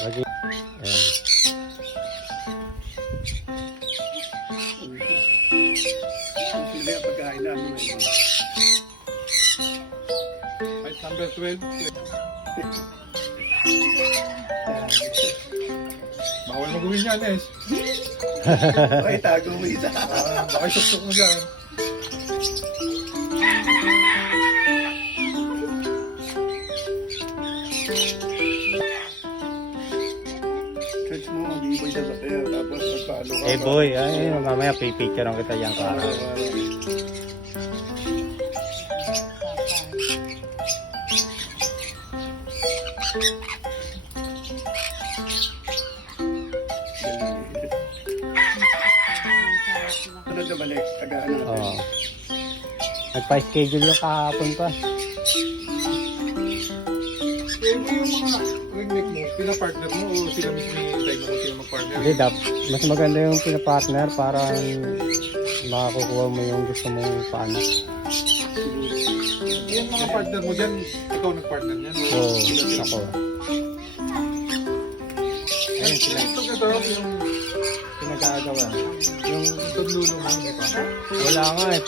Lagi. Ayan. Sila yung pagkain namin ngayon. Ay, number 12. Bawal mag-uwi niya, Nes. Okay, tago mo isa. Baka isuktok mo dyan. Search mo, mag-iibay sa sakya. Tapos magpaano ka. Eh boy, ay mamaya pipicturean kita diyan para. Ano na balik? Tagaan natin. Oo. Nagpa-schedule yung kahapon pa. Eh, mo yung mga ring-neck mo, pinapartner mo o sila mismo yung time mo kung sino mag-partner? Hindi, mas maganda yung pinapartner para makakukuha mo yung gusto mong paano. Yung mga partner mo dyan, ikaw nag-partner niyan? Oo, ako. Ayun, sila. Ito ka daw yung Pinagagawa. Yung tunlulo mo, di ba? wala nga eh,